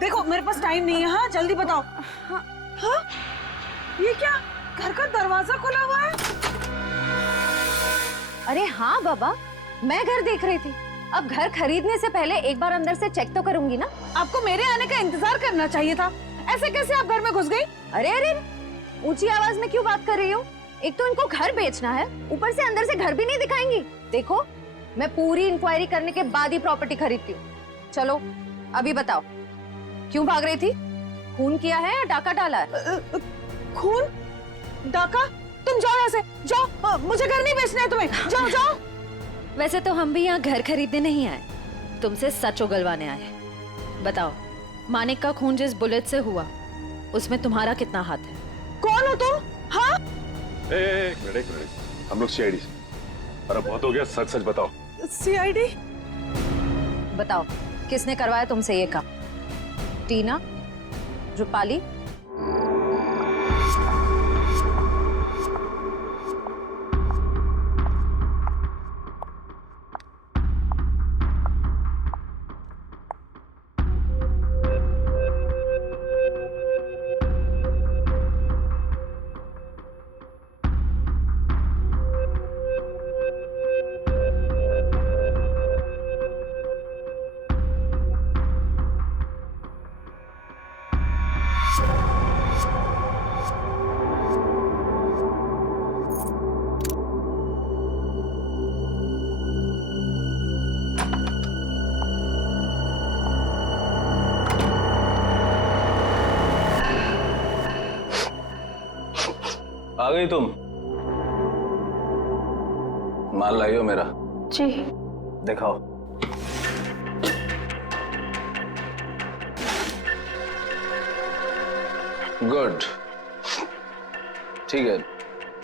देखो मेरे पास टाइम नहीं है। हाँ जल्दी बताओ। हाँ ये क्या, घर का दरवाजा खुला हुआ है? अरे हाँ बाबा, मैं घर देख रही थी। अब घर खरीदने से पहले एक बार अंदर से चेक तो करूंगी ना। आपको मेरे आने का इंतजार करना चाहिए था। ऐसे कैसे आप घर में घुस गई? अरे अरे, ऊंची आवाज में क्यों बात कर रही हो? एक तो इनको घर बेचना है, ऊपर से अंदर से घर भी नहीं दिखाएंगी। देखो, मैं पूरी इंक्वायरी करने के बाद ही प्रॉपर्टी खरीदती हूँ। चलो अभी बताओ, क्यों भाग रही थी? खून किया है या डाका डाला है? खून? डाका? तुम जाओ यहाँ से, जाओ। मुझे घर नहीं बेचना है तुम्हें। जाओ जाओ। वैसे तो हम भी यहाँ घर खरीदने नहीं आए, तुमसे सच उगलवाने आए। बताओ, मानिक का खून जिस बुलेट से हुआ उसमें तुम्हारा कितना हाथ है? कौन हो तुम? हाँ? एक मिनट, हम लोग सीआईडी से। अरे बहुत हो गया, सच सच बताओ। सीआईडी? बताओ, किसने करवाया तुमसे ये काम? टीना? रूपाली? आ गई तुम? माल लाई हो मेरा? जी। दिखाओ। गुड, ठीक है,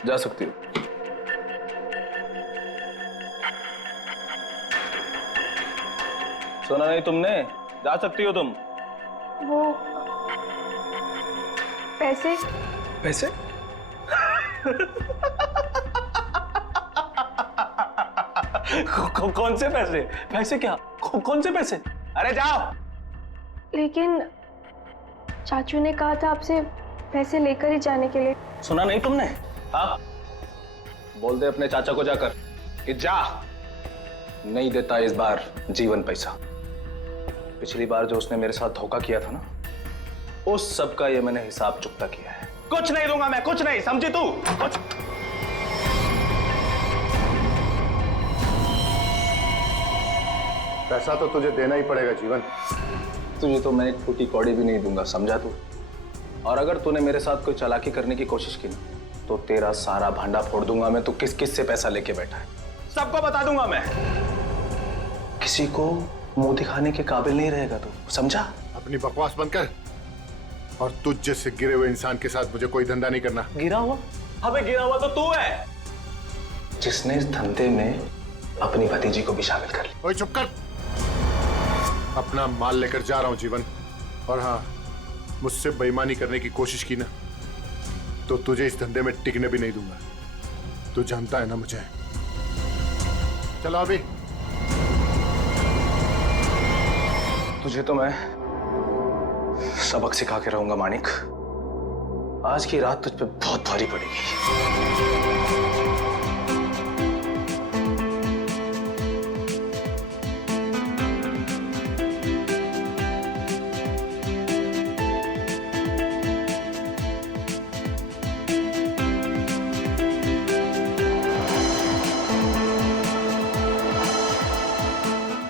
जा सकती हो। सुना नहीं तुमने? जा सकती हो तुम। वो पैसे? पैसे? कौन से पैसे? पैसे क्या? कौन से पैसे? अरे जाओ। लेकिन चाचू ने कहा था आपसे पैसे लेकर ही जाने के लिए। सुना नहीं तुमने? हाँ, बोल दे अपने चाचा को जाकर कि जा, नहीं देता इस बार जीवन पैसा। पिछली बार जो उसने मेरे साथ धोखा किया था ना, उस सब का ये मैंने हिसाब चुकता किया है। कुछ नहीं दूंगा मैं, कुछ नहीं, समझी तू? कुछ पैसा तो तुझे देना ही पड़ेगा जीवन। तुझे तो मैं एक फूटी कौड़ी भी नहीं दूंगा, समझा तू? और अगर तूने मेरे साथ कोई चालाकी करने की कोशिश की ना, तो तेरा सारा भांडा फोड़ दूंगा मैं। तू किस किस से पैसा लेके बैठा है सबको बता दूंगा मैं। किसी को मुंह दिखाने के काबिल नहीं रहेगा तू, समझा? अपनी बकवास बंद कर और तुझ जैसे गिरे हुए इंसान के साथ मुझे कोई धंधा नहीं करना। गिरा हुआ? अबे गिरा हुआ तो तू है, जिसने इस धंधे में अपनी भतीजी को भी शामिल कर लिया। ओए चुप कर। अपना माल लेकर जा रहा हूं जीवन, और हाँ, मुझसे बेईमानी करने की कोशिश की ना तो तुझे इस धंधे में टिकने भी नहीं दूंगा। तू जानता है ना मुझे। चलो अभी। तुझे तो मैं सबक सिखा के रहूंगा मानिक। आज की रात तुझ पे बहुत भारी पड़ेगी।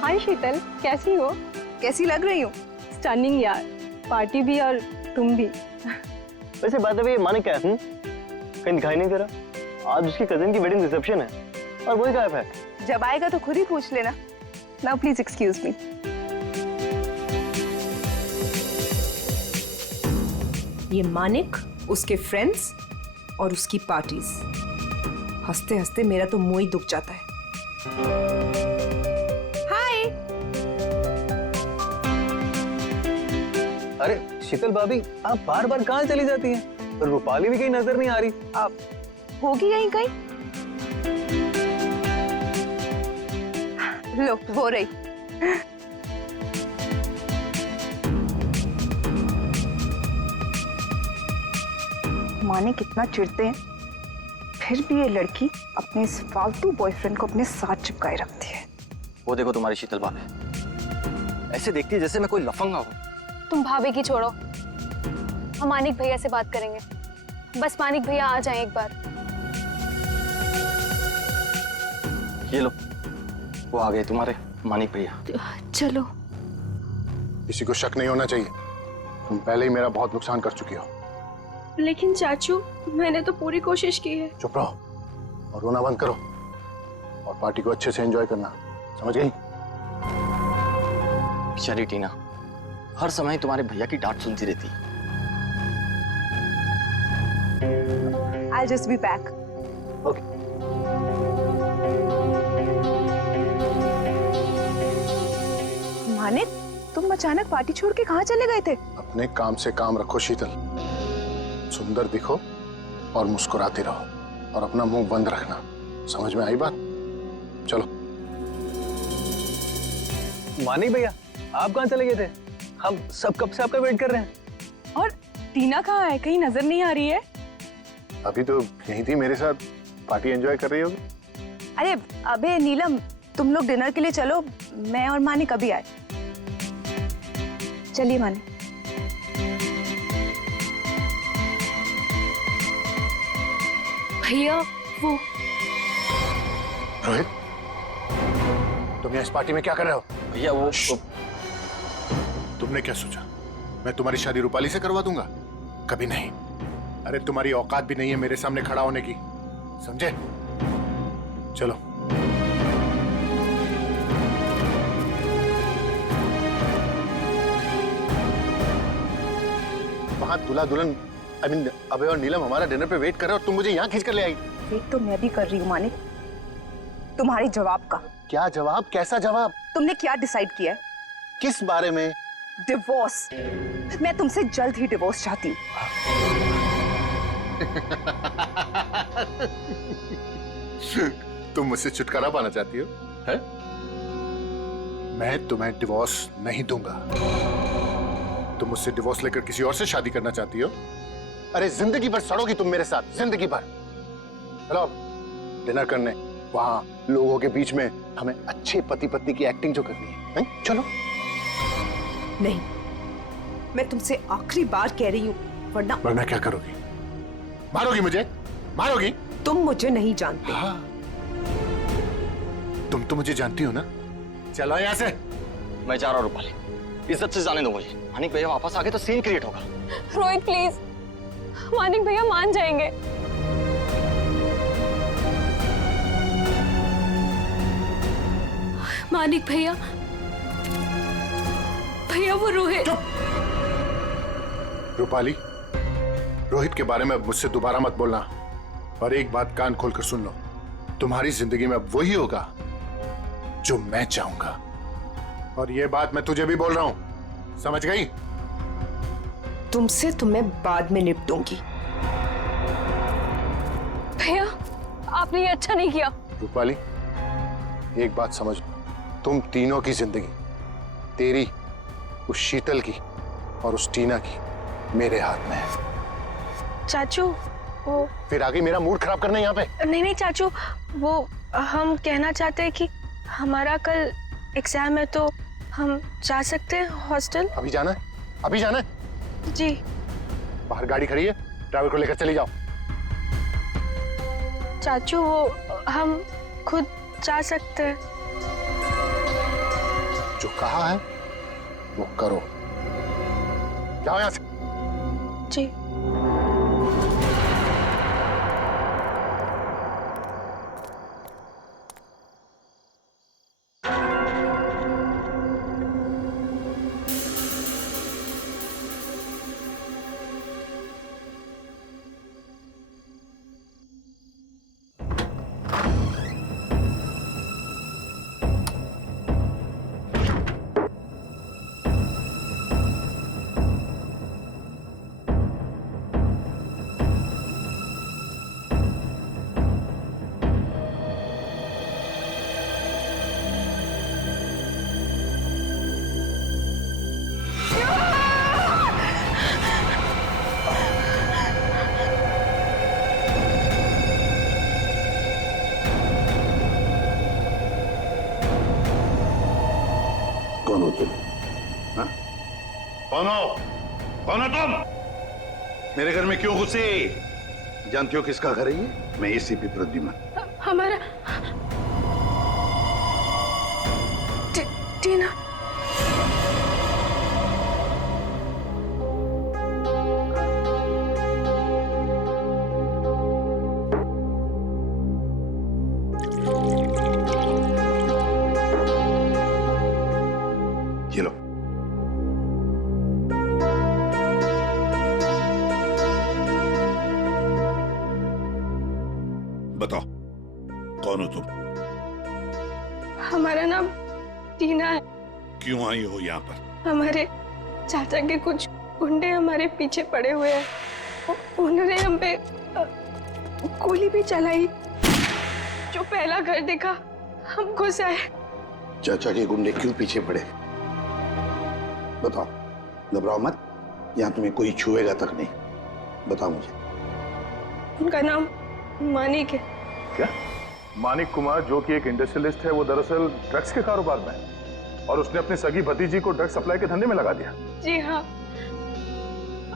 हाय शीतल, कैसी हो? कैसी लग रही हूँ? स्टनिंग यार, पार्टी भी और तुम भी। वैसे बात है, ये मानिक क्या है? कहीं दिखाई नहीं दे रहा। आज उसकी कजिन की वेडिंग रिसेप्शन है और वही गायब है। जब आएगा तो खुद ही पूछ लेना। Now please excuse me. ये मानिक, उसके फ्रेंड्स और उसकी पार्टीज। हंसते हंसते मेरा तो मुंह ही दुख जाता है। हाय। अरे शीतल भाभी, आप बार बार कहाँ चली जाती हैं? रूपाली भी कहीं नजर नहीं आ रही। आप होगी यहीं कहीं? लो वो रही। माने कितना चिढ़ते हैं, फिर भी ये लड़की अपने इस फालतू बॉयफ्रेंड को अपने साथ चिपकाए रखती है। वो देखो तुम्हारी शीतल भाभी, ऐसे देखती है जैसे मैं कोई लफंगा हूँ। तुम भाभी की छोड़ो, हम मानिक भैया से बात करेंगे। बस मानिक भैया आ जाएं एक बार। ये लो, वो आ गए तुम्हारे मानिक भैया। चलो। किसी को शक नहीं होना चाहिए, तुम पहले ही मेरा बहुत नुकसान कर चुकी हो। लेकिन चाचू, मैंने तो पूरी कोशिश की है। चुप रहो और रोना बंद करो और पार्टी को अच्छे से एंजॉय करना, समझ गई? बेचारी टीना हर समय तुम्हारे भैया की डांट सुनती रहती। I'll just be back. Okay. Manik, तुम अचानक पार्टी छोड़ के कहाँ चले गए थे? अपने काम से काम रखो शीतल, सुंदर दिखो और मुस्कुराती रहो और अपना मुंह बंद रखना, समझ में आई बात? चलो। मानिक भैया, आप कहाँ चले गए थे? हम सब कब से आपका वेट कर रहे हैं। और टीना कहाँ है? कहीं नजर नहीं आ रही है। अभी तो यहीं थी मेरे साथ, पार्टी एंजॉय कर रही होगी। अरे अबे नीलम, तुम लोग डिनर के लिए चलो, मैं और मानिक अभी आए। चलिए मानिक। भैया वो रोहित, तुम यहाँ इस पार्टी में क्या कर रहे हो? भैया वो तुमने क्या सोचा मैं तुम्हारी शादी रूपाली से करवा दूंगा? कभी नहीं। अरे तुम्हारी औकात भी नहीं है मेरे सामने खड़ा होने की, समझे? चलो। वहां दूल्हा दुल्हन अबे और नीलम हमारा डिनर पे वेट कर रहे हो और तुम मुझे यहाँ खींच कर ले आई। वेट तो मैं भी कर रही हूँ मानिक, तुम्हारे जवाब का। क्या जवाब? कैसा जवाब? तुमने क्या डिसाइड किया है? किस बारे में? डिवोर्स। मैं तुमसे जल्द ही डिवोर्स चाहती हूँ। तुम मुझसे छुटकारा पाना चाहती हो? है? मैं तुम्हें डिवोर्स नहीं दूंगा। तुम मुझसे डिवोर्स लेकर किसी और से शादी करना चाहती हो? अरे जिंदगी भर सड़ोगी तुम मेरे साथ, जिंदगी भर। चलो डिनर करने, वहां लोगों के बीच में हमें अच्छे पति पत्नी की एक्टिंग जो करनी है, चलो। नहीं, मैं तुमसे आखिरी बार कह रही हूँ, वरना क्या करोगी? मारोगी मुझे? मारोगी? तुम मुझे नहीं जानते। हाँ। तुम तो मुझे जानती हो ना। चलो यहाँ से। मैं जा रहा हूँ रूपाली, इज्जत से जाने दो मुझे। मानिक भैया वापस आ गए तो सीन क्रिएट होगा। रोहित प्लीज, मानिक भैया मान जाएंगे। मानिक भैया, भैया वो रोहित। रूपाली, रोहित के बारे में अब मुझसे दोबारा मत बोलना। और एक बात कान खोलकर सुन लो, तुम्हारी जिंदगी में अब वही होगा जो मैं चाहूंगा। और ये बात मैं तुझे भी बोल रहा हूं, समझ गई? तुमसे तो मैं बाद में निपटूंगी। भैया आपने ये अच्छा नहीं किया। रूपाली, एक बात समझ, तुम तीनों की जिंदगी, तेरी, उस शीतल की और उस टीना की, मेरे हाथ में है। चाचू वो फिर आगे मेरा मूड खराब करना यहाँ पे? नहीं चाचू, वो हम कहना चाहते हैं कि हमारा कल एग्जाम है, तो हम जा सकते हैं हॉस्टल। अभी जाना है? अभी जाना है? जी। बाहर गाड़ी खड़ी है, ड्राइवर को लेकर चली जाओ। चाचू वो हम खुद जा सकते हैं। जो कहा है वो करो, जाओ यहाँ से। जी। कौन हो? कौन हो तुम? मेरे घर में क्यों घुसे? जानती हो किसका घर है ये? मैं एसीपी प्रद्युमन। हमारा टीना। ये लो। बताओ कौन हो तुम? हमारा नाम टीना है। क्यों आई हो यहाँ पर? हमारे चाचा के कुछ गुंडे हमारे पीछे पड़े हुए हैं। उन्होंने हम पे गोली भी चलाई। जो पहला घर देखा हम घुस आए। चाचा के गुंडे क्यों पीछे पड़े? बताओ, घबराओ मत, यहाँ तुम्हें कोई छुएगा तक नहीं। बताओ मुझे। उनका नाम मानिक है। क्या? मानिक कुमार जो कि एक इंडस्ट्रियलिस्ट है, वो दरअसल ड्रग्स के कारोबार में है और उसने अपनी सगी भतीजी को ड्रग्स सप्लाई के धंधे में लगा दिया। जी हाँ,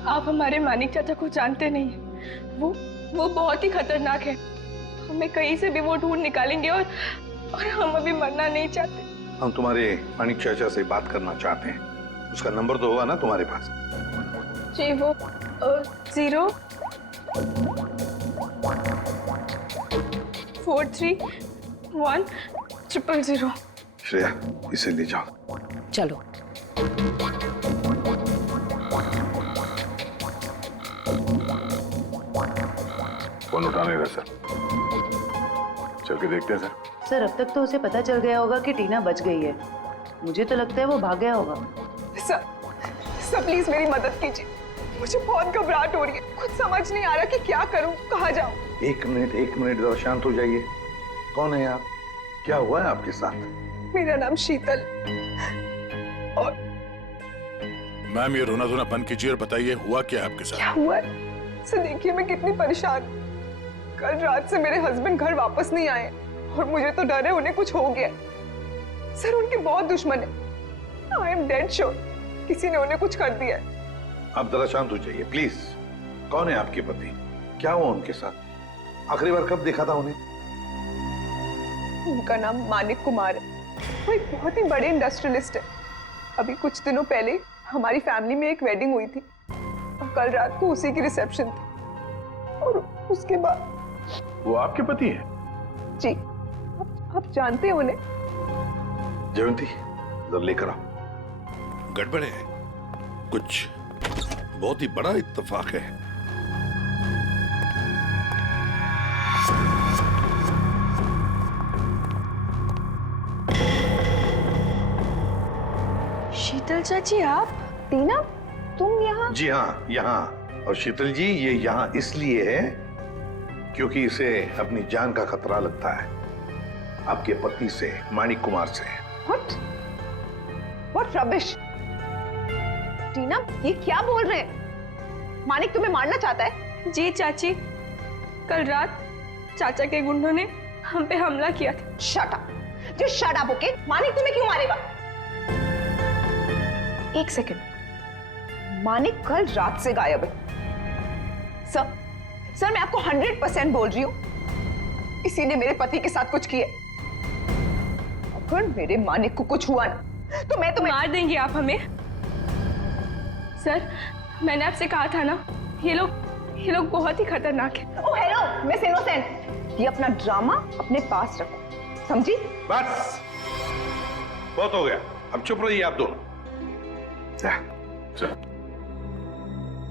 आप हमारे मानिक चाचा को जानते नहीं हैं। वो बहुत ही खतरनाक है। हमें कहीं से भी वो ढूंढ निकालेंगे और हम अभी मरना नहीं चाहते। हम तुम्हारे मानिक चाचा से बात करना चाहते हैं। उसका नंबर तो होगा ना तुम्हारे पास? जी, वो 0431000। श्रेया, इसे ले जाओ। चलो। फोन उठा नहीं रहा सर। चल के देखते हैं सर। सर, अब तक तो उसे पता चल गया होगा कि टीना बच गई है। मुझे तो लगता है वो भाग गया होगा। सर प्लीज मेरी मदद कीजिए। मुझे बहुत घबराहट हो रही है। कुछ समझ नहीं आ रहा कि क्या करूं, कहाँ जाऊं। एक मिनट जरा शांत हो जाइए। कौन है आप? क्या हुआ है आपके साथ? मेरा नाम शीतल और मैम ये रोना धोना बंद कीजिए और बताइए हुआ क्या है आपके साथ? क्या हुआ है? सर देखिए मैं कितनी परेशान हूं। कल रात से मेरे हस्बैंड घर वापस नहीं आए और मुझे तो डर है उन्हें कुछ हो गया। सर उनके बहुत दुश्मन है। आई एम डेड श्योर किसी ने उन्हें कुछ कर दिया है। आप जरा शांत हो जाइए प्लीज। कौन है आपके पति? क्या हुआ उनके साथ? आखिरी बार कब देखा था उन्हें? उनका नाम मानिक कुमार है। वो एक बहुत ही बड़े इंडस्ट्रियलिस्ट है। अभी कुछ दिनों पहले हमारी फैमिली में एक वेडिंग हुई थी और कल रात को उसी की रिसेप्शन थी और उसके बाद। वो आपके पति है? जी, आप जानते हैं उन्हें? जयंती, जरा लेकर आओ। गड़बड़ है, कुछ बहुत ही बड़ा इत्तेफाक है। शीतल चाची, आप? टीना, तुम यहाँ? जी हाँ, यहाँ। और शीतल जी, ये यहाँ इसलिए है क्योंकि इसे अपनी जान का खतरा लगता है आपके पति से, मानिक कुमार से। What rubbish! टीना, ये क्या बोल रहे हैं? मानिक तुम्हें मारना चाहता है? जी चाची, कल रात चाचा के गुंडों ने हम पे हमला किया था। Shut up! Just shut up, okay? Manik तुम्हें क्यों मारेगा? एक सेकंड। मानिक कल रात से गायब है। सर मैं आपको 100% बोल रही हूँ, इसी ने मेरे पति के साथ कुछ किया। अगर मेरे मानिक को कुछ हुआ ना तो मैं तुम्हें मार देंगे आप हमें। सर, मैंने आपसे कहा था ना, ये लोग बहुत ही खतरनाक है। ओह हेलो, मिस इनोसेंट, ये अपना ड्रामा अपने पास रखो, समझी? बस बहुत हो गया, अब चुप रहिए आप दोनों।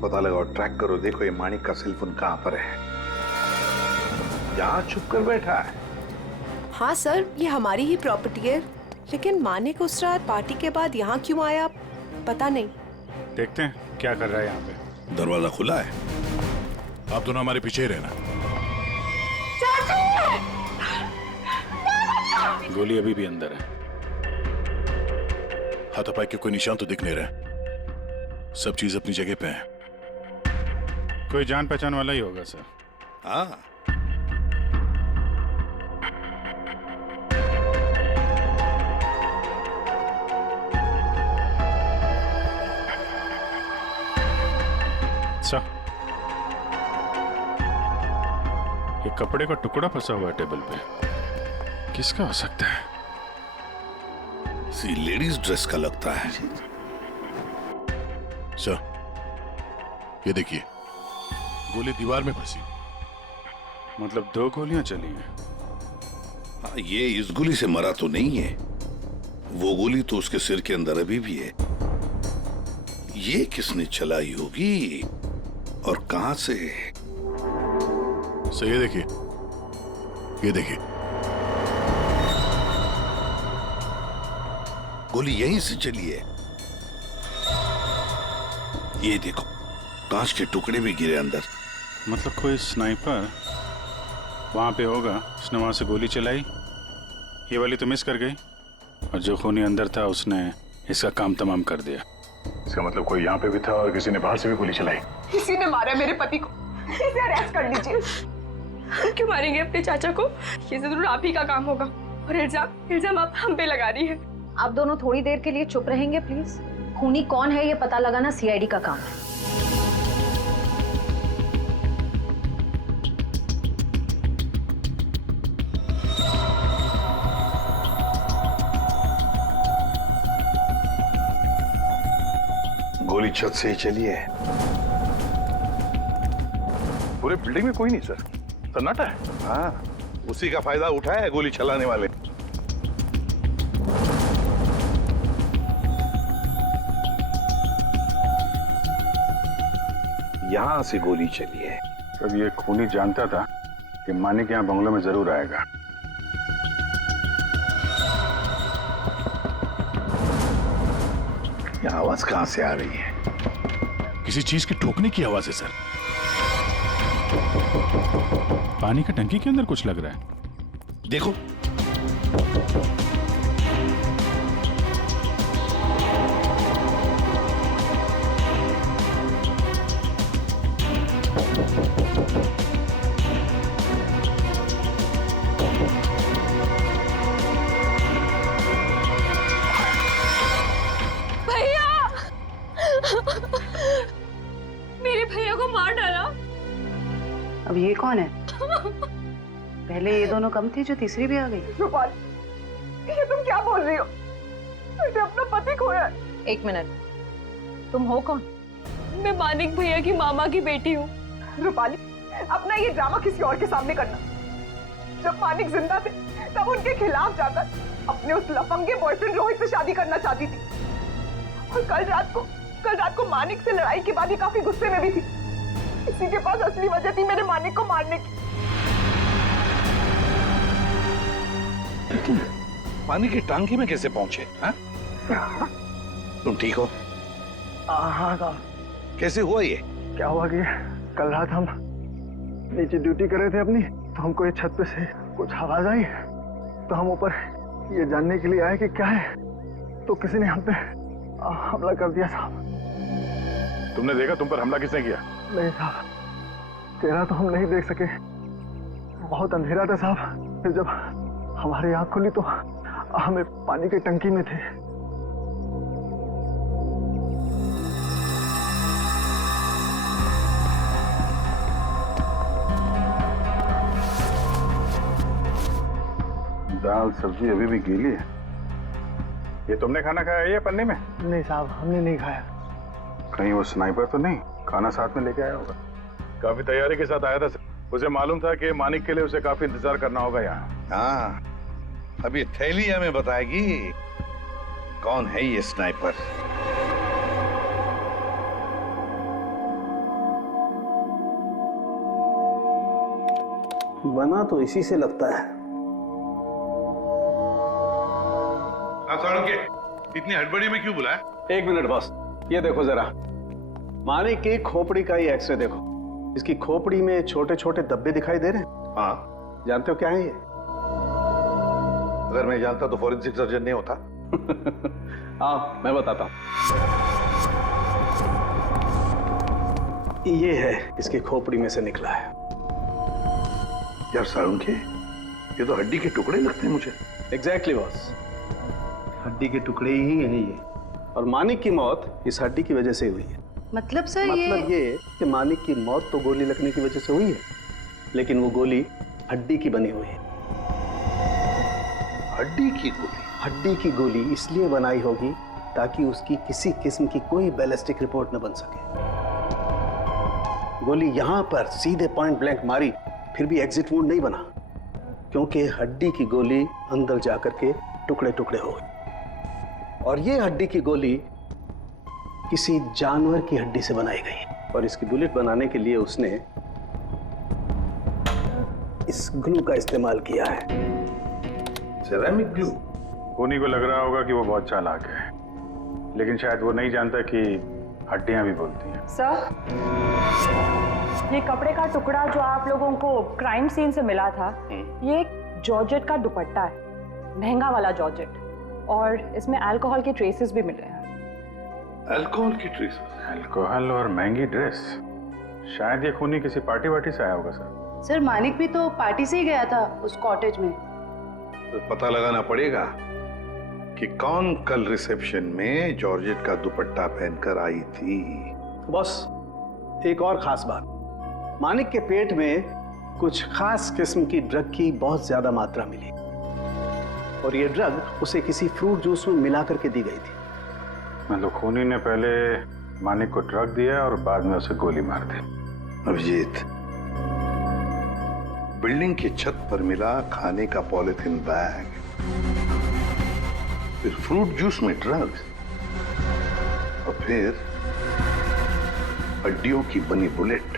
पता लगाओ, ट्रैक करो, देखो ये मानिक का सेल फोन कहां पर है। यहाँ छुप कर बैठा है। हाँ सर, ये हमारी ही प्रॉपर्टी है, लेकिन मानिक उस रात पार्टी के बाद यहाँ क्यों आया पता नहीं। देखते हैं क्या कर रहा है यहाँ पे। दरवाजा खुला है। आप दोनों हमारे पीछे ही रहना। गोली अभी भी अंदर है। हाथापाई के कोई निशान तो दिख नहीं रहे। सब चीज अपनी जगह पे है। कोई जान पहचान वाला ही होगा सर। हाँ, अच्छा, ये कपड़े का टुकड़ा फंसा हुआ है टेबल पे, किसका हो सकता है? सी लेडीज ड्रेस का लगता है। सर, ये देखिए, गोली दीवार में फंसी। मतलब 2 गोलियां चली हैं। हाँ, ये इस गोली से मरा तो नहीं है, वो गोली तो उसके सिर के अंदर अभी भी है। ये किसने चलाई होगी और कहां से? सर, ये देखिए, ये देखिए, गोली यहीं से चली है। ये देखो, कांच के टुकड़े भी गिरे अंदर। मतलब कोई स्नाइपर वहां पे होगा, उसने वहां से गोली चलाई, ये वाली तो मिस कर गई, और जो खूनी अंदर था उसने इसका काम तमाम कर दिया। इसका मतलब कोई यहाँ पे भी था और किसी ने बाहर से भी गोली चलाई। किसी ने मारा मेरे पति को, इसे अरेस्ट कर लीजिए। क्यों मारेंगे अपने चाचा को? ये जरूर आप ही का काम होगा। और इल्जाम आप हम पे लगा रही है। आप दोनों थोड़ी देर के लिए चुप रहेंगे प्लीज। खूनी कौन है ये पता लगाना सीआईडी का काम है। गोली छत से ही चली है। पूरे बिल्डिंग में कोई नहीं सर, सन्नाटा है। हाँ, उसी का फायदा उठाया है गोली चलाने वाले। यहां से गोली चली है। तब ये खूनी जानता था कि मानिक यहाँ बंगलों में जरूर आएगा। ये आवाज कहां से आ रही है? किसी चीज के ठोकने की आवाज है सर। पानी का टंकी के अंदर कुछ लग रहा है। देखो, मेरे भैया को मार डाला। अब ये कौन है? पहले ये दोनों कम थे, जो तीसरी भी आ गई। रूपाल, ये तुम क्या बोल रही हो? मैंने अपना पति खोया। एक मिनट, तुम हो कौन? मैं मानिक भैया की मामा की बेटी हूँ। रूपाली, अपना ये ड्रामा किसी और के सामने करना। जब मानिक जिंदा थे तब उनके खिलाफ जाकर अपने उस लफंगे बॉयफ्रेंड रोहित से शादी करना चाहती थी। और कल रात को मानिक से लड़ाई के बाद ही काफी गुस्से में भी थी। इसी के पास असली वजह थी मेरे मानिक को मारने की। पानी की टांकी में कैसे पहुंचे? हाँ? तुम ठीक हो? हाँ साहब। कैसे हुआ ये? क्या हुआ कि कल रात हम नीचे ड्यूटी कर रहे थे अपनी, तो हमको ये छत पे से कुछ आवाज आई, तो हम ऊपर ये जानने के लिए आए कि क्या है, तो किसी ने हम पे हमला कर दिया साहब। तुमने देखा तुम पर हमला किसने किया? नहीं साहब, चेहरा तो हम नहीं देख सके, बहुत अंधेरा था साहब। फिर जब हमारी आंख खुली तो हमें पानी की टंकी में थे। दाल सब्जी अभी भी गीली है। ये तुमने खाना खाया है या पन्नी में? नहीं साहब, हमने नहीं खाया। कहीं वो स्नाइपर तो नहीं खाना साथ में लेके आया होगा? काफी तैयारी के साथ आया था। उसे मालूम था कि मानिक के लिए उसे काफी इंतजार करना होगा यहाँ। हाँ, अभी थैली हमें बताएगी कौन है ये स्नाइपर। बना तो इसी से लगता है। इतनी हड़बड़ी में क्यों बुलाया? एक मिनट बॉस, ये देखो जरा, मानिक की खोपड़ी का ही एक्सरे देखो। इसकी खोपड़ी में छोटे छोटे धब्बे दिखाई दे रहे हैं। हाँ, जानते हो क्या है ये? अगर मैं जानता तो फॉरेंसिक सर्जन नहीं होता। हाँ, मैं बताता हूँ। ये है इसकी खोपड़ी में से निकला है। यार सारुण के, ये तो हड्डी के टुकड़े लगते हैं मुझे। एग्जैक्टली बॉस, हड्डी के टुकड़े ही हैं ये। और मानिक की मौत इस हड्डी की वजह से हुई है। मतलब सर मतलब ये कि मानिक की मौत तो गोली लगने की वजह से हुई है, लेकिन वो गोली हड्डी की बनी हुई है। हड्डी की गोली? हड्डी की गोली इसलिए बनाई होगी ताकि उसकी किसी किस्म की कोई बैलिस्टिक रिपोर्ट न बन सके। गोली यहां पर सीधे पॉइंट ब्लैंक मारी, फिर भी एग्जिट वुंड नहीं बना, क्योंकि हड्डी की गोली अंदर जाकर के टुकड़े टुकड़े हो गई। और ये हड्डी की गोली किसी जानवर की हड्डी से बनाई गई, और इसकी बुलेट बनाने के लिए उसने इस ग्लू का इस्तेमाल किया है। Ceramic glue? खूनी को लग रहा होगा कि वो बहुत चालाक है, लेकिन शायद वो नहीं जानता कि हड्डियां भी बोलती हैं। सर, ये कपड़े का टुकड़ा जो आप लोगों को क्राइम सीन से मिला था, ये एक जॉर्जेट का दुपट्टा है, महंगा वाला जॉर्जेट, और इसमें अल्कोहल के ट्रेसेस भी मिले हैं। अल्कोहल की ट्रेसेस? अल्कोहल और महंगी ड्रेस, शायद ये खूनी किसी पार्टी वार्टी से आया होगा सर। सर मानिक भी तो पार्टी से ही गया था उस कॉटेज में। तो पता लगाना पड़ेगा कि कौन कल रिसेप्शन में जॉर्जेट का दुपट्टा पहनकर आई थी। बस एक और खास बात, मानिक के पेट में कुछ खास किस्म की ड्रग की बहुत ज्यादा मात्रा मिली, और ये ड्रग उसे किसी फ्रूट जूस में मिला करके दी गई थी। मतलब खूनी ने पहले मानिक को ड्रग दिया और बाद में उसे गोली मार दी। अभिजीत, बिल्डिंग की छत पर मिला खाने का पॉलिथीन बैग, फिर फ्रूट जूस में ड्रग्स, और फिर हड्डियों की बनी बुलेट।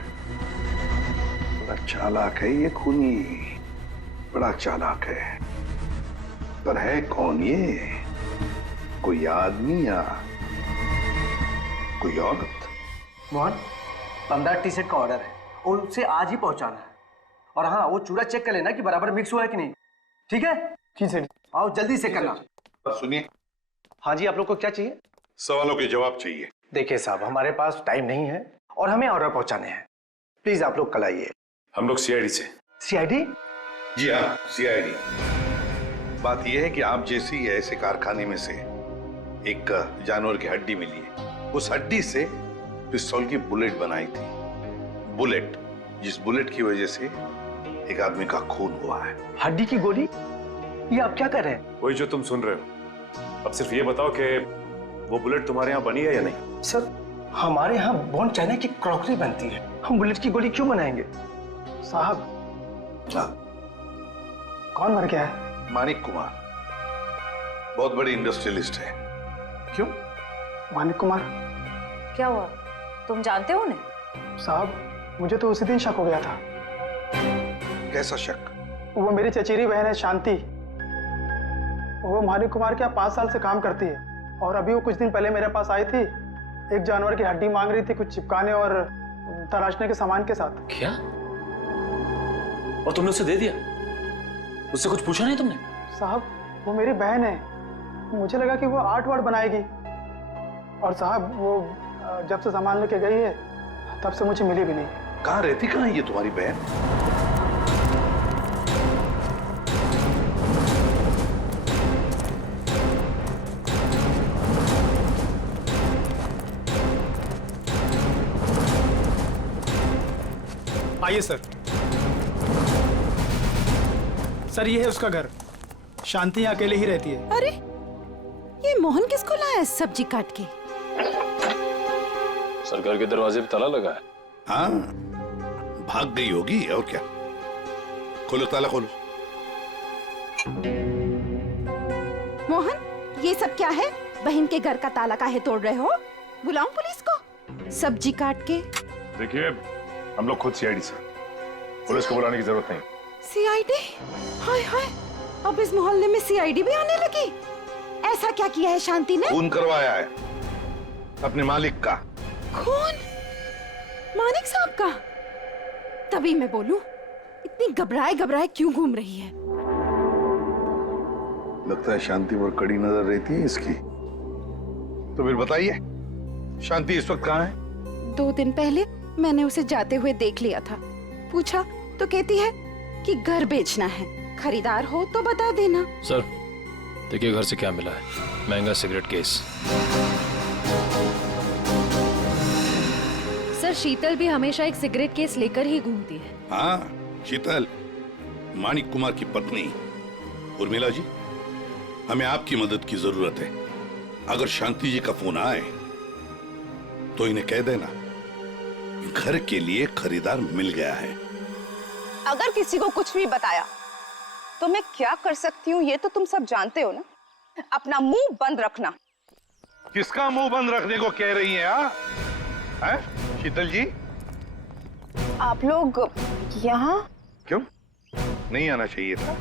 बड़ा चालाक है ये खूनी, बड़ा चालाक है। पर है कौन ये? कोई आदमी या कोई औरत? मोहन, 15 टी शर्ट का ऑर्डर है और उसे आज ही पहुंचाना है। और हाँ, वो चूड़ा चेक कर लेना कि बराबर मिक्स हुआ है कि नहीं। ठीक है? जी सर। आओ जल्दी से करना। सुनिए। हाँ जी, आप लोग को क्या चाहिए? सवालों के जवाब चाहिए। देखिए साहब, हमारे पास टाइम नहीं है और हमें ऑर्डर पहुंचाने हैं। प्लीज आप लोग कल आइए। हम लोग सीआईडी से। सीआईडी? जी हाँ, सीआईडी। बात यह है कि आप जैसी ऐसे कारखाने में से एक जानवर की हड्डी मिली है, उस हड्डी से पिस्तौल की बुलेट बनाई थी। बुलेट, जिस बुलेट की वजह से एक आदमी का खून हुआ है। हड्डी की गोली? ये आप क्या कर रहे हैं? वही जो तुम सुन रहे हो। अब सिर्फ ये बताओ कि वो बुलेट तुम्हारे यहाँ बनी है या नहीं? सर, हमारे यहाँ बोन चाइना की क्रॉकरी बनती है, हम बुलेट की गोली क्यों बनाएंगे? साहब, कौन मर गया है? मानिक कुमार, बहुत बड़े इंडस्ट्रियलिस्ट है। क्यों? मानिक कुमार? क्या हुआ, तुम जानते हो उन्हें? साहब, मुझे तो उसी दिन शक हो गया था। कैसा शक? वो मेरी चचेरी बहन है शांति, वो मानिक कुमार के यहाँ 5 साल से काम करती है, और अभी वो कुछ दिन पहले मेरे पास आई थी, एक जानवर की हड्डी मांग रही थी कुछ चिपकाने और तराशने के सामान के साथ। क्या? और तुमने उसे दे दिया? उससे कुछ पूछा नहीं तुमने? साहब, वो मेरी बहन है, मुझे लगा कि वो आर्ट वार्ट बनाएगी, और साहब वो जब से सामान लेके गई है तब से मुझे मिली भी नहीं। कहाँ रहती, कहाँ ये तुम्हारी बहन? आइए सर। सर, ये है उसका घर। शांति यहाँ अकेले ही रहती है। अरे, ये मोहन किसको लाया है सब्जी काट के? सर, घर के दरवाजे पे ताला लगा है। हाँ, भाग गई होगी और क्या। खोलो, ताला खोलो। मोहन, ये सब क्या है? बहन के घर का ताला काहे तोड़ रहे हो? बुलाऊं पुलिस को? सब्जी काट के। देखिए, हम लोग खुद सीआईडी से, पुलिस को बुलाने की जरूरत नहीं। सीआईडी? हाय हाय, अब इस मोहल्ले में सीआईडी भी आने लगी। ऐसा क्या किया है शांति ने? खून करवाया है अपने मालिक का। खून? मानिक साहब का? तभी मैं बोलूं, इतनी घबराए घबराए क्यों घूम रही है? लगता है शांति पर कड़ी नजर रहती है इसकी। तो फिर बताइए, शांति इस वक्त कहाँ है? 2 दिन पहले मैंने उसे जाते हुए देख लिया था। पूछा तो कहती है कि घर बेचना है, खरीदार हो तो बता देना। सर, देखिए घर से क्या मिला है। महंगा सिगरेट केस। शीतल भी हमेशा एक सिगरेट केस लेकर ही घूमती है। हाँ, शीतल मानिक कुमार की पत्नी। उर्मिला जी, हमें आपकी मदद की जरूरत है। अगर शांति जी का फोन आए तो इन्हें कह देना घर के लिए खरीदार मिल गया है। अगर किसी को कुछ भी बताया तो मैं क्या कर सकती हूँ ये तो तुम सब जानते हो ना। अपना मुंह बंद रखना। किसका मुंह बंद रखने को कह रही हैं? हैं? शीतल जी, आप लोग यहाँ क्यों नहीं आना चाहिए था?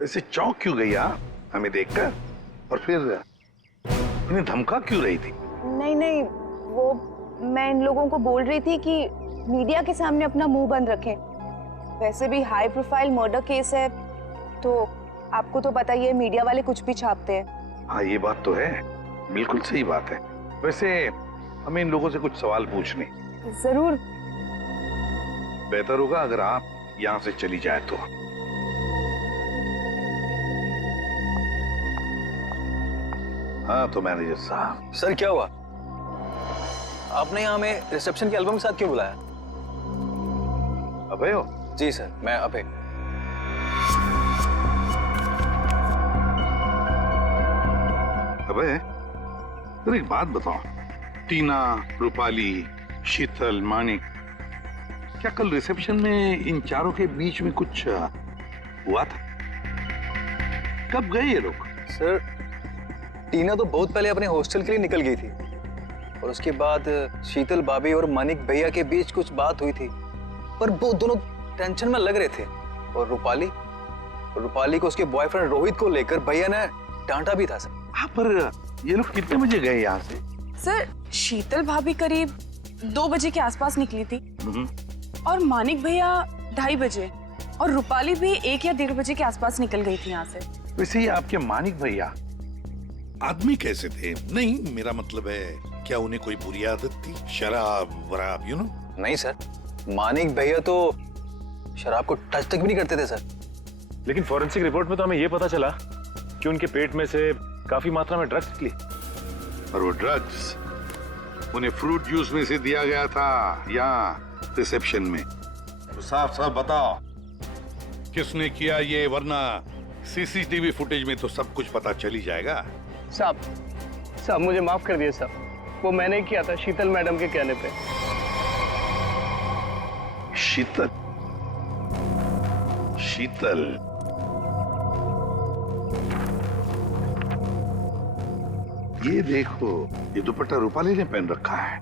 वैसे चौंक क्यों गई आप हमें देखकर? और फिर इन्हें धमका क्यों रही थी? नहीं नहीं, वो मैं इन लोगों को बोल रही थी कि मीडिया के सामने अपना मुंह बंद रखें। वैसे भी हाई प्रोफाइल मर्डर केस है तो आपको तो पता ही है, मीडिया वाले कुछ भी छापते हैं। हाँ, ये बात तो है, बिल्कुल सही बात है। वैसे हमें इन लोगों से कुछ सवाल पूछने। जरूर। बेहतर होगा अगर आप यहाँ से चली जाए तो। हाँ तो मैनेजर साहब। सर क्या हुआ? आपने यहाँ हमें रिसेप्शन के एल्बम के साथ क्यों बुलाया? अभय हो? जी सर, मैं अभय। अबे फिर एक बात बताओ, टीना, रूपाली, शीतल, मानिक, क्या कल रिसेप्शन में इन चारों के बीच में कुछ हुआ था? कब गए ये लोग? सर टीना तो बहुत पहले अपने हॉस्टल के लिए निकल गई थी और उसके बाद शीतल भाभी और मानिक भैया के बीच कुछ बात हुई थी, पर वो दोनों टेंशन में लग रहे थे। और रूपाली को उसके बॉयफ्रेंड रोहित को लेकर भैया ने डांटा भी था सर। हाँ, पर ये लोग कितने बजे गए यहाँ से? सर शीतल भाभी करीब 2 बजे के आसपास निकली थी और मानिक भैया 2:30 बजे और रूपाली भी 1 या 1:30 बजे के आसपास निकल गई थी यहाँ से। वैसे ही आपके मानिक भैया आदमी कैसे थे? नहीं, मेरा मतलब है क्या उन्हें कोई बुरी आदत थी? शराब वराब, यू नो? नहीं सर, मानिक भैया तो शराब को टच तक भी नहीं करते थे सर। लेकिन फॉरेंसिक रिपोर्ट में तो हमें यह पता चला कि उनके पेट में से काफी मात्रा में ड्रग्स निकली। और वो ड्रग्स उन्हें फ्रूट जूस में से दिया गया था यहाँ रिसेप्शन में। तो साफ साफ बताओ किसने किया ये, वरना सीसीटीवी फुटेज में तो सब कुछ पता चल ही जाएगा। साहब मुझे माफ कर दिए साहब, वो मैंने किया था शीतल मैडम के कहने पे। शीतल? शीतल? ये देखो, ये दुपट्टा रूपाली ने पहन रखा है।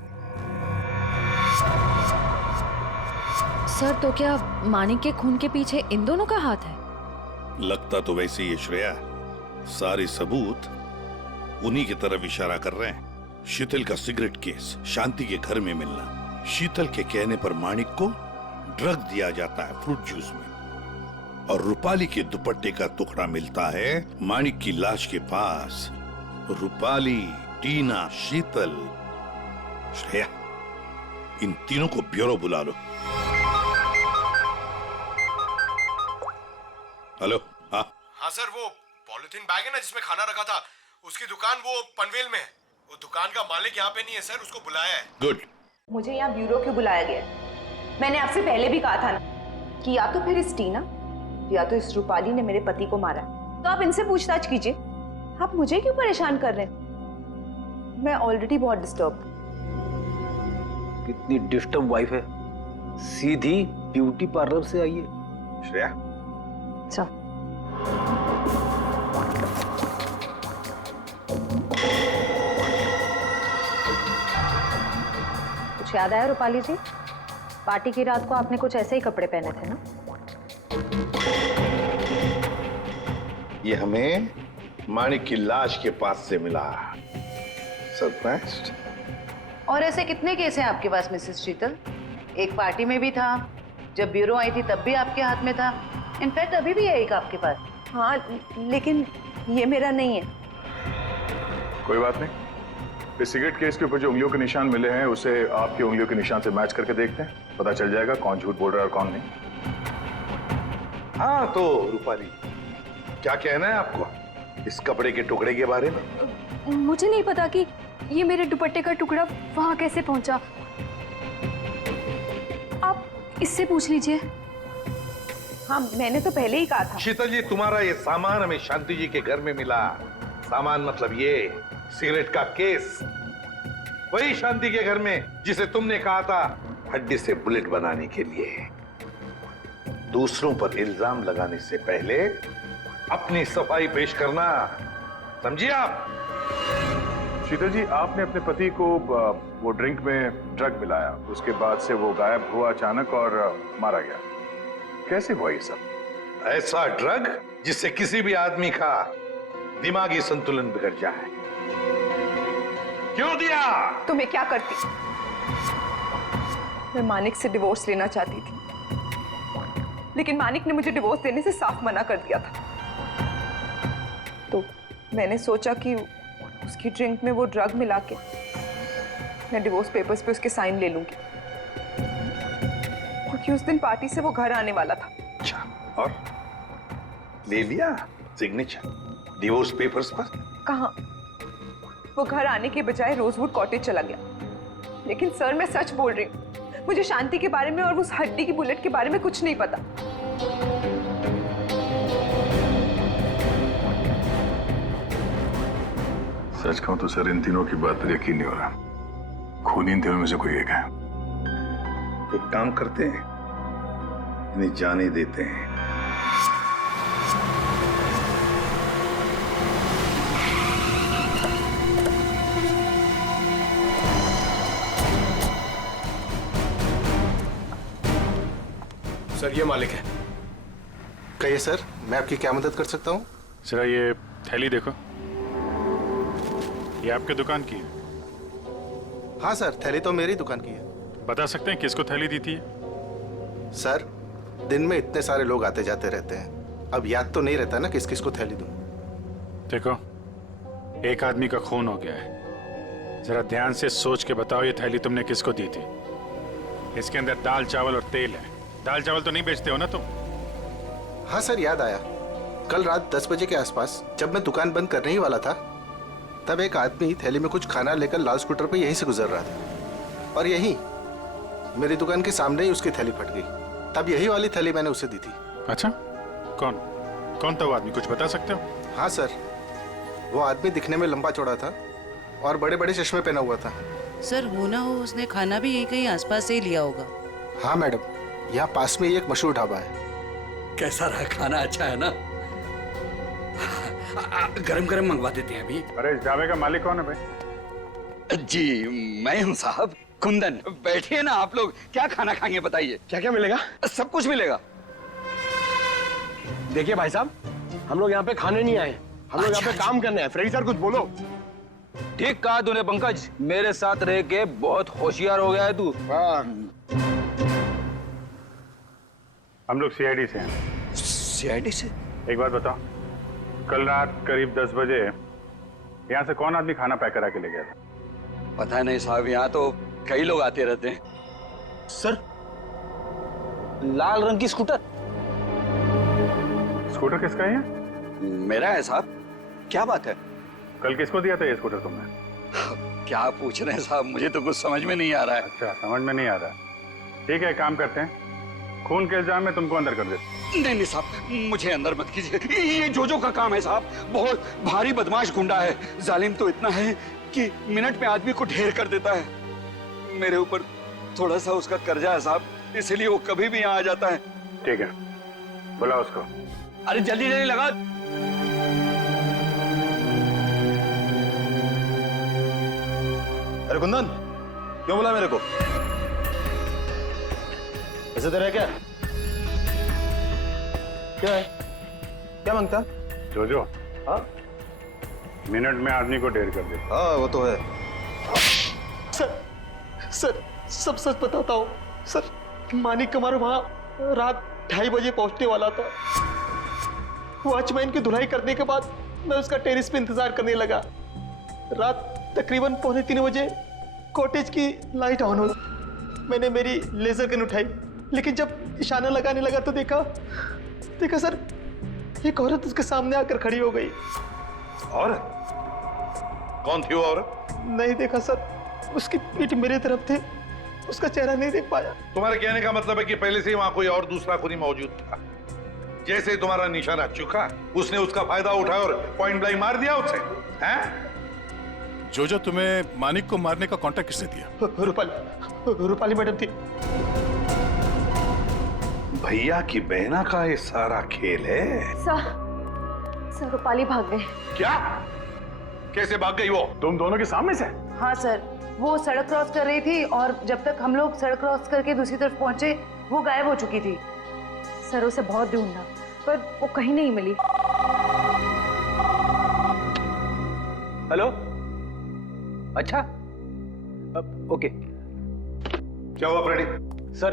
सर तो क्या मानिक के खून के पीछे इन दोनों का हाथ है? लगता तो वैसे ही है श्रेया। सारे सबूत उन्हीं की तरफ इशारा कर रहे हैं। शीतल का सिगरेट केस, शांति के घर में मिलना, शीतल के कहने पर मानिक को ड्रग दिया जाता है फ्रूट जूस में, और रूपाली के दुपट्टे का टुकड़ा मिलता है मानिक की लाश के पास। रूपाली, टीना, शीतल, श्रेया, इन तीनों को ब्यूरो बुला लो। हेलो। हाँ सर, वो पॉलिथीन बैग है ना जिसमें खाना रखा था, उसकी दुकान वो पनवेल में है। वो दुकान का मालिक यहाँ पे नहीं है सर, उसको बुलाया है। गुड। मुझे यहाँ ब्यूरो क्यों बुलाया गया? मैंने आपसे पहले भी कहा था ना कि या तो फिर इस टीना या तो इस रूपाली ने मेरे पति को मारा, तो आप इनसे पूछताछ कीजिए। आप मुझे क्यों परेशान कर रहे हैं? मैं ऑलरेडी बहुत डिस्टर्ब। कितनी डिस्टर्ब वाइफ है, सीधी ब्यूटी पार्लर से आई है। श्रेया, अच्छा कुछ याद आया रूपाली जी? पार्टी की रात को आपने कुछ ऐसे ही कपड़े पहने थे ना? ये हमें मानिक की लाश के पास से मिला। सरप्राइज्ड। और ऐसे कितने केस हैं आपके पास मिसेस शीतल? एक पार्टी में भी था, जब ब्यूरो आई थी तब भी आपके हाथ में था, इनफैक्ट अभी भी है एक आपके पास। हाँ, लेकिन ये मेरा नहीं है। कोई बात नहीं, इस सिगरेट केस के ऊपर जो उंगलियों के निशान मिले हैं उसे आपकी उंगलियों के निशान से मैच करके देखते हैं, पता चल जाएगा कौन झूठ बोल रहा है और कौन नहीं। हाँ तो रूपाली, क्या कहना है आपको इस कपड़े के टुकड़े के बारे में? मुझे नहीं पता कि ये मेरे दुपट्टे का टुकड़ा वहां कैसे पहुंचा। इससे पूछ लीजिए। हाँ, मैंने तो पहले ही कहा था। शीतल जी, तुम्हारा ये सामान हमें शांति जी के घर में मिला। सामान मतलब ये सिगरेट का केस, वही शांति के घर में जिसे तुमने कहा था हड्डी से बुलेट बनाने के लिए। दूसरों पर इल्जाम लगाने से पहले अपनी सफाई पेश करना, समझिए आप? शीतल जी, आपने अपने पति को वो ड्रिंक में ड्रग मिलाया, उसके बाद से वो गायब हुआ अचानक और मारा गया। कैसे हुआ ये सब? ऐसा ड्रग जिससे किसी भी आदमी का दिमागी संतुलन बिगड़ जाए। क्यों दिया? तो मैं क्या करती? मैं मानिक से डिवोर्स लेना चाहती थी, लेकिन मानिक ने मुझे डिवोर्स देने से साफ मना कर दिया था। तो मैंने सोचा कि उसकी ड्रिंक में वो ड्रग मिला के मैं डिवोर्स पेपर्स पे उसके साइन ले लूंगी, क्योंकि उस दिन पार्टी से वो घर आने वाला था। अच्छा, और ले लिया सिग्नेचर डिवोर्स पेपर्स पर? कहाँ, वो घर आने के बजाय रोजवुड कॉटेज चला गया। लेकिन सर, मैं सच बोल रही हूँ, मुझे शांति के बारे में और उस हड्डी की बुलेट के बारे में कुछ नहीं पता। सच कहूं तो सर, इन तीनों की बात पर यकीन नहीं हो रहा। खूनी इन तीनों में से कोई एक है। एक काम करते हैं, इन्हें जाने देते हैं। सर, ये मालिक है। कहिए सर, मैं आपकी क्या मदद कर सकता हूँ? जरा ये थैली देखो, ये आपके दुकान की है? हाँ सर, थैली तो मेरी दुकान की है। बता सकते हैं किसको थैली दी थी? सर, दिन में इतने सारे लोग आते जाते रहते हैं, अब याद तो नहीं रहता ना किस किस को थैली दूं। देखो, एक आदमी का खून हो गया है, जरा ध्यान से सोच के बताओ ये थैली तुमने किसको दी थी? इसके अंदर दाल चावल और तेल है। दाल चावल तो नहीं बेचते हो ना तुम? हाँ सर, याद आया। कल रात 10 बजे के आसपास जब मैं दुकान बंद करने ही वाला था, तब एक आदमी थैली में कुछ खाना लेकर लाल स्कूटर पे यहीं से गुजर रहा था, और यहीं मेरी दुकान के सामने ही उसकी थैली फट गई। तब यही वाली थैली मैंने उसे दी थी। अच्छा, कौन कौन था वो आदमी, कुछ बता सकते हो? हाँ सर, वो आदमी दिखने में लंबा चौड़ा था और बड़े बड़े चश्मे पहना हुआ था। सर, हो ना हो उसने खाना भी यही कहीं आसपास से ही लिया होगा। हाँ मैडम, यहाँ पास में ही एक मशहूर ढाबा है। कैसा रहा खाना? अच्छा है ना? गरम गरम मंगवा देते हैं अभी। अरे, इस ढाबे का मालिक कौन है भाई? जी, मैं हूँ साहब, कुंदन। बैठिए ना आप लोग, क्या खाना खाएंगे बताइए? क्या क्या मिलेगा? सब कुछ मिलेगा। देखिए भाई साहब, हम लोग यहाँ पे खाने नहीं आए, हम लोग यहाँ पे काम करने आए। फ्रेडी सर, कुछ बोलो। ठीक कहा तूने पंकज, मेरे साथ रह के बहुत होशियार हो गया है तू। हम लोग सीआईडी से हैं। सीआईडी से? एक बात बताओ, कल रात करीब 10 बजे यहाँ से कौन आदमी खाना पैक करा के ले गया था? पता नहीं साहब, यहाँ तो कई लोग आते रहते हैं। सर, लाल रंग की स्कूटर। स्कूटर किसका है? मेरा है साहब। क्या बात है? कल किसको दिया था ये स्कूटर तुमने? क्या पूछ रहे हैं साहब, मुझे तो कुछ समझ में नहीं आ रहा है। अच्छा, समझ में नहीं आ रहा। ठीक है, काम करते हैं, खून के इल्जाम में तुमको अंदर कर देते। नहीं साहब, मुझे अंदर मत कीजिए, ये जोजो का काम है साहब। बहुत भारी बदमाश गुंडा है, जालिम तो इतना है कि मिनट में आदमी को ढेर कर देता है। मेरे ऊपर थोड़ा सा उसका कर्जा है साहब, इसलिए वो कभी भी यहाँ आ जाता है। ठीक है, बुलाओ उसको। अरे जल्दी जल्दी लगा। अरे कुंदन, क्यों बोला मेरे को? ऐसे तेरा क्या? क्या है? क्या मांगता? जोजो। हाँ? मिनट में आदमी को ढेर कर दे। हाँ, वो तो है। सर, सब सच बताता हूँ। सर, मानिक हमारे वहाँ रात 2:30 बजे पहुंचने वाला था। वॉचमैन की धुलाई करने के बाद मैं उसका टेरिस पे इंतजार करने लगा। रात तकरीबन 2:45 बजे कॉटेज की लाइट ऑन हुई। मैंने मेरी लेजर गन उठाई, लेकिन जब इशारा लगाने लगा तो देखा सर, एक औरत उसके सामने आकर खड़ी हो गई। औरत? कौन थी वो औरत? नहीं देखा सर, उसकी पीठ मेरी तरफ थी उसका चेहरा नहीं देख पाया। तुम्हारे कहने का मतलब है कि पहले से ही वहां कोई और दूसरा खूनी मौजूद था। जैसे ही तुम्हारा निशाना चुका, उसने उसका फायदा उठाया और पॉइंट ब्लैंक मार दिया उसे, हैं? जो तुम्हें मानिक को मारने का कॉन्ट्रैक्ट किसने दिया? रूपाली मैडम थी। भैया की बहना का ये सारा खेल है। सर रूपाली भाग गए। क्या? कैसे भाग गई वो? तुम दोनों के सामने से? हाँ सर, वो सड़क क्रॉस कर रही थी और जब तक हम लोग सड़क क्रॉस करके दूसरी तरफ पहुंचे वो गायब हो चुकी थी। सर उसे बहुत ढूंढा पर वो कहीं नहीं मिली। हेलो, अच्छा, ओके। क्या हुआ फ्रेडी? सर,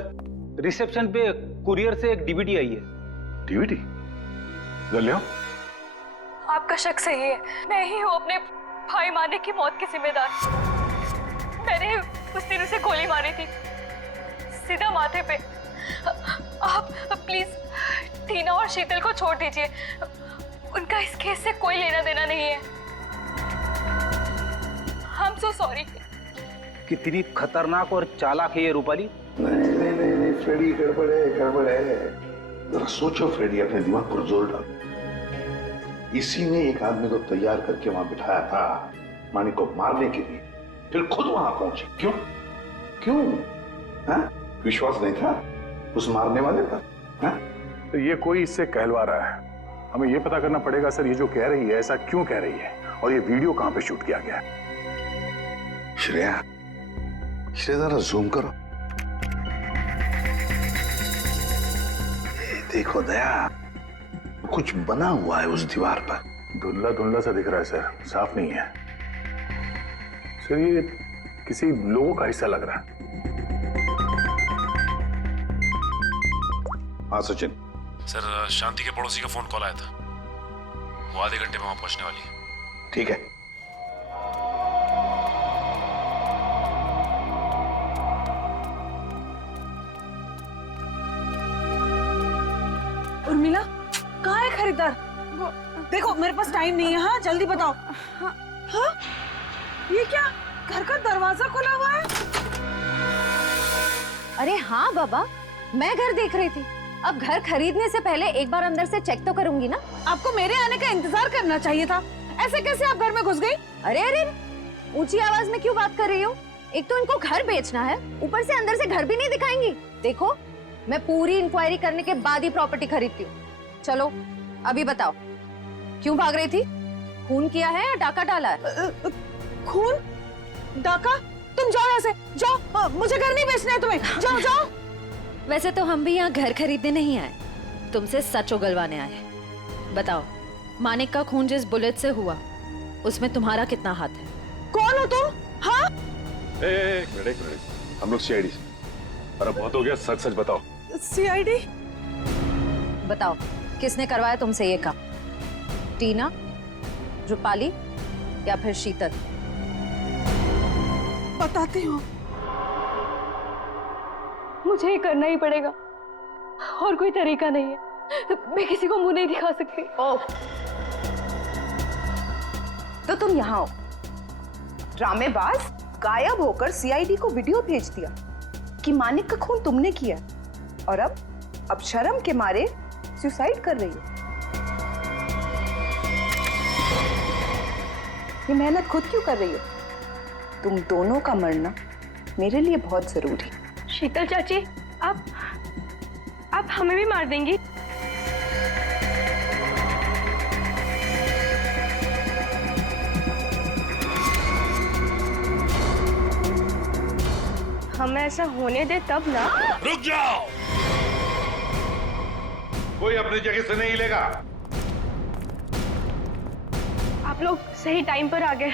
रिसेप्शन पे कुरियर से एक डीवीडी आई है। डीवीडी? ले आओ। आपका शक सही है, मैं ही हूँ अपने भाई मानिक की मौत की जिम्मेदार। मैंने उस दिन उसे गोली मारी थी, सीधा माथे पे। आप प्लीज टीना और शीतल को छोड़ दीजिए, उनका इस केस से कोई लेना देना नहीं है। I'm so sorry। कितनी खतरनाक और चालाक है ये रूपाली। नहीं फ्रेडी, गड़बड़ है। जरा सोचो फ्रेडी, अपने दिमाग पर जोर डालो। इसी ने एक आदमी को तैयार करके वहां बिठाया था मानिक को मारने के लिए, फिर खुद वहां पहुंचे। क्यों? हाँ? विश्वास नहीं था उस मारने वाले पर? हाँ? तो ये कोई इससे कहलवा रहा है। हमें ये पता करना पड़ेगा सर, ये जो कह रही है ऐसा क्यों कह रही है, और ये वीडियो कहां पे शूट किया गया है। श्रेया जरा जूम करो। ये देखो दया, कुछ बना हुआ है उस दीवार पर। धुंधला सा दिख रहा है सर, साफ नहीं है सर। ये किसी लोगों का हिस्सा लग रहा है। हाँ सचिन। सर, शांति के पड़ोसी का फोन कॉल आया था, वो आधे घंटे में वहां पहुंचने वाली है। ठीक है। उर्मिला, कहाँ है खरीदार? देखो मेरे पास टाइम नहीं है। हाँ जल्दी बताओ। हाँ? ये क्या, घर का दरवाजा खुला हुआ है? अरे हाँ बाबा, मैं घर देख रही थी। अब घर खरीदने से पहले एक बार अंदर से चेक तो करूंगी ना। आपको मेरे आने का इंतजार करना चाहिए था। ऐसे कैसे आप घर में घुस गई? अरे ऊंची आवाज में क्यों बात कर रही हो? एक तो इनको घर बेचना है, ऊपर से अंदर से घर भी नहीं दिखाएंगी। देखो, मैं पूरी इंक्वायरी करने के बाद ही प्रॉपर्टी खरीदती हूँ। चलो अभी बताओ, क्यों भाग रही थी? खून किया है या डाका डाला है? खून? डाका? तुम जाओ यहाँ से, जाओ। मुझे घर नहीं बेचना है तुम्हें, जाओ। वैसे तो हम भी यहाँ घर खरीदने नहीं आए, तुमसे सच उगलवाने आए। बताओ, मानिक का खून जिस बुलेट से हुआ उसमें तुम्हारा कितना हाथ है? कौन हो तुम? हाँ? एक मिनट, हम लोग सीआईडी से। अरे बहुत हो गया, सच बताओ। सीआईडी? बताओ, किसने करवाया तुमसे ये काम? टीना, रूपाली या फिर शीतल? बताती हूँ। मुझे ये करना ही पड़ेगा, और कोई तरीका नहीं है। मैं किसी को मुंह नहीं दिखा सकती। तो तुम यहाँ हो, ड्रामेबाज, गायब होकर सीआईडी को वीडियो भेज दिया कि मानिक का खून तुमने किया, और अब शर्म के मारे सुसाइड कर रही हो। ये मेहनत खुद क्यों कर रही हो? तुम दोनों का मरना मेरे लिए बहुत जरूरी है। शीतल चाची, आप हमें भी मार देंगी? हमें ऐसा होने दे तब ना। रुक जाओ, कोई अपनी जगह से नहीं हिलेगा। आप लोग सही टाइम पर आ गए।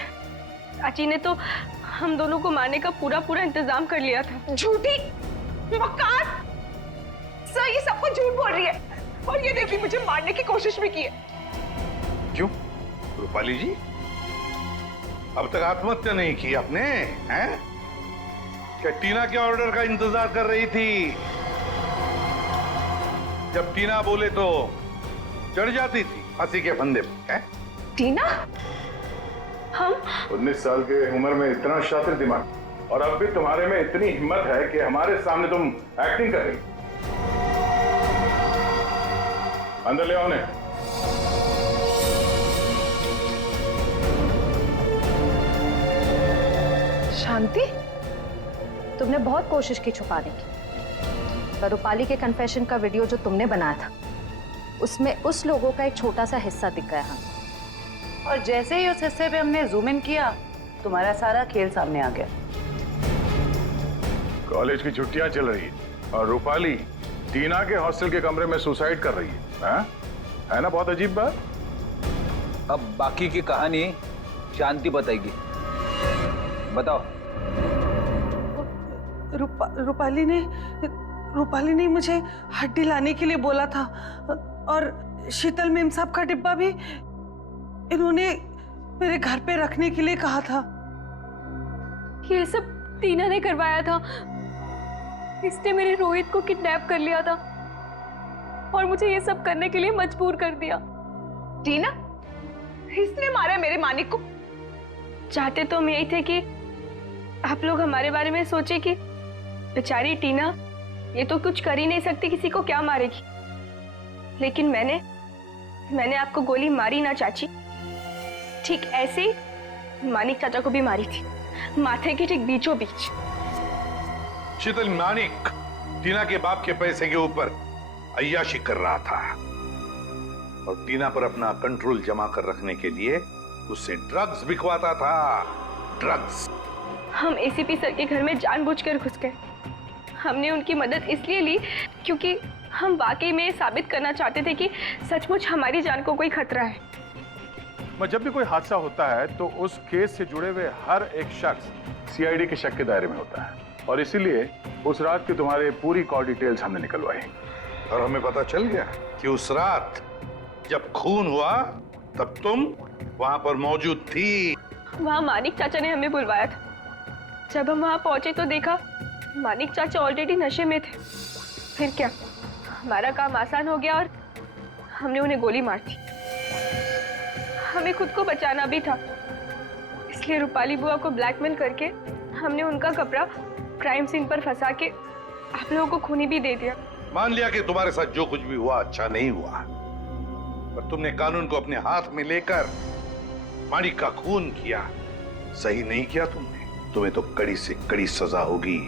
चाची ने तो हम दोनों को मारने का पूरा इंतजाम कर लिया था। झूठी मक्कार! सर ये सब कुछ झूठ बोल रही है, और ये देखिए मुझे मारने की कोशिश भी की है। क्यों रूपाली जी, अब तक आत्महत्या नहीं की आपने? हैं? क्या टीना के ऑर्डर का इंतजार कर रही थी? जब टीना बोले तो चढ़ जाती थी फांसी के फंदे पे। टीना? हम 19 साल के उम्र में इतना शातिर दिमाग, और अब भी तुम्हारे में इतनी हिम्मत है कि हमारे सामने तुम एक्टिंग कर रही। अंदर ले आओ उन्हें। शांति, तुमने बहुत कोशिश की छुपाने की, पर रूपाली के कन्फेशन का वीडियो जो तुमने बनाया था उसमें उस लोगों का एक छोटा सा हिस्सा दिख गया हमें। और जैसे ही उस हिस्से पे हमने जूम इन किया, तुम्हारा सारा खेल सामने आ गया। कॉलेज की छुट्टियां चल रही है और रूपाली टीना के हॉस्टल के कमरे में सुसाइड कर रही है ना? बहुत अजीब बात। अब बाकी की कहानी शांति बताएगी। बताओ। रूपाली ने मुझे हड्डी लाने के लिए बोला था और शीतल मेम साहब का डिब्बा भी इन्होंने मेरे घर पे रखने के लिए कहा था। ये सब टीना ने करवाया था। इसने मेरे रोहित को किडनैप कर लिया था और मुझे ये सब करने के लिए मजबूर कर दिया। टीना, इसने मारा मेरे मानिक को। चाहते तो हम यही थे कि आप लोग हमारे बारे में सोचे कि बेचारी टीना ये तो कुछ कर ही नहीं सकती, किसी को क्या मारेगी। लेकिन मैंने आपको गोली मारी ना चाची, ठीक ऐसे ही मानिक चाचा को भी मारी थी, माथे के ठीक बीचों बीच। शीतल, मानिक टीना के बाप के पैसे के ऊपर अय्याशी कर रहा था और टीना पर अपना कंट्रोल जमा कर रखने के लिए उससे ड्रग्स बिकवाता था। ड्रग्स। हम एसीपी सर के घर में जानबूझकर घुस गए। हमने उनकी मदद इसलिए ली क्योंकि हम वाकई में साबित करना चाहते थे कि सचमुच हमारी जान को कोई खतरा है। जब भी कोई हादसा होता है तो उस केस से जुड़े हुए हर एक शख्स सीआईडी के शक के दायरे में होता है और इसीलिए उस रात की तुम्हारी पूरी कॉल डिटेल्स हमने निकलवाई और हमें पता चल गया कि उस रात जब खून हुआ तब तुम वहां पर मौजूद थी। वहां मानिक चाचा ने हमें बुलवाया था। जब हम वहां पहुंचे तो देखा मानिक चाचा ऑलरेडी नशे में थे। फिर क्या, हमारा काम आसान हो गया और हमने उन्हें गोली मार दी। हमें खुद को बचाना भी था, इसलिए रूपाली बुआ को ब्लैकमेल करके हमने उनका कपड़ा क्राइम सीन पर फंसा के आप लोगों को खूनी भी दे दिया। मान लिया कि तुम्हारे साथ जो कुछ भी हुआ अच्छा नहीं हुआ, पर तुमने कानून को अपने हाथ में लेकर मानिक का खून किया। सही नहीं किया तुमने, तुम्हें तो कड़ी से कड़ी सजा होगी।